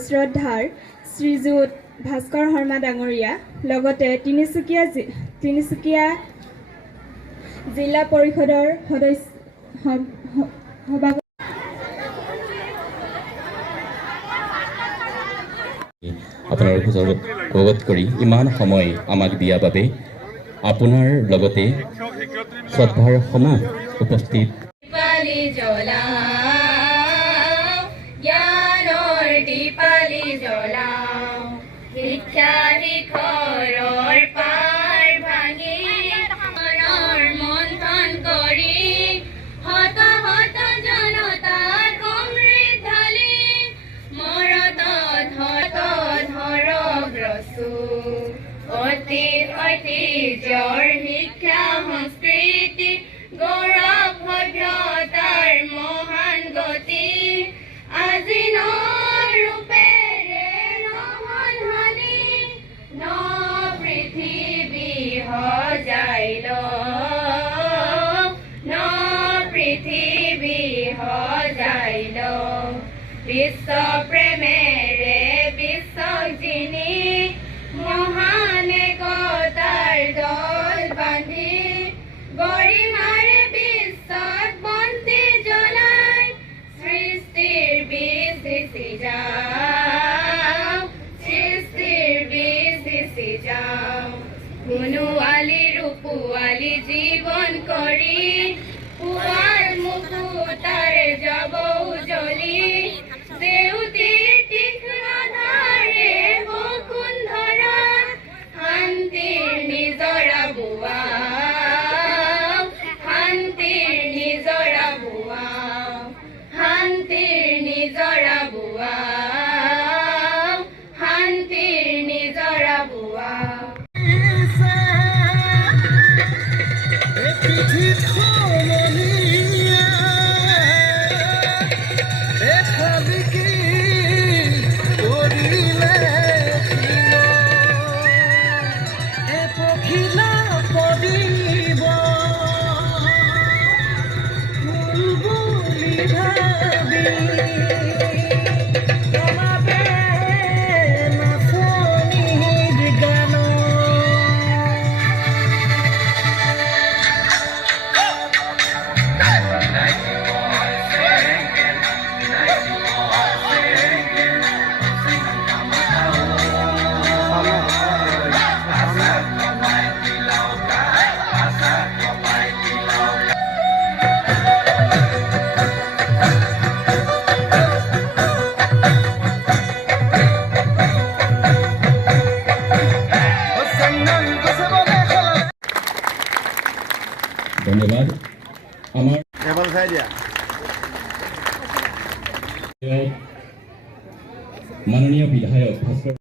শ্ৰদ্ধাৰ শ্ৰীযুত ভাস্কৰ শৰ্মা ডাঙৰীয়া লগতে তিনিচুকীয়া জিলা পৰিষদৰ সভাপতি আপোনাৰ ওচৰত অৱগত কৰি ইমান সময় আমাক দিয়া বাবে আপোনাৰ লগতে শ্ৰদ্ধাৰ সমূহ উপস্থিত ঐতিহ্যৰ শিক্ষা সংস্কৃতি গৌৰৱ সভ্যতাৰ মহান গতি আজি নৰূপেৰে নমনহানি ন পৃথিৱী সজাই ন পৃথিৱী সজাই বিশ্ব প্ৰেমেৰে বিশ্বক জিনি মহান একতাৰ দল বান্ধি গৰিমাৰে বিশ্বত বন্তি জ্বলাই সৃষ্টিৰ বীজ সিঁচি যাওঁ গুণোৱালী ৰূপোৱালী জীৱন কৰি পুৱাৰ মুকুতাৰ যাব উজলি দেউতি তীক্ষ্ণধাৰে বসুন্ধৰা শান্তিৰ নিজৰা বোৱা শান্তিৰ নিজৰা বোৱা শান্তিৰ নিজৰা বোৱা শান্তিৰ নিজৰা বোৱা ধন্যবাদ আমাৰ মাননীয় বিধায়ক ভাস্কৰ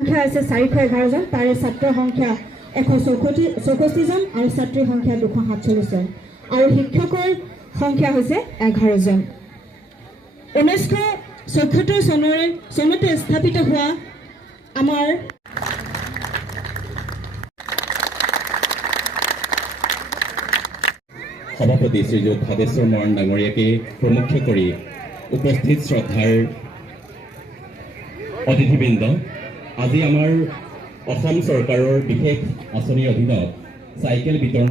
সংখ্যা আছে 411 জন তাৰে ছাত্ৰৰ সংখ্যা 164 জন আৰু ছাত্ৰীৰ সংখ্যা 247 জন আৰু শিক্ষকৰ সংখ্যা হৈছে 11 জন 1974 চনতে স্থাপিত হোৱা আমাৰ সভাপতি শ্ৰীযুত ভাদেশ্বৰ মৰাণ ডাঙৰীয়াকে প্ৰমুখ্য কৰি উপস্থিত শ্ৰদ্ধাৰ অতিথিবৃন্দ আজি আমাৰ অসম চৰকাৰৰ বিশেষ আঁচনিৰ অধীনত চাইকেল বিতৰণ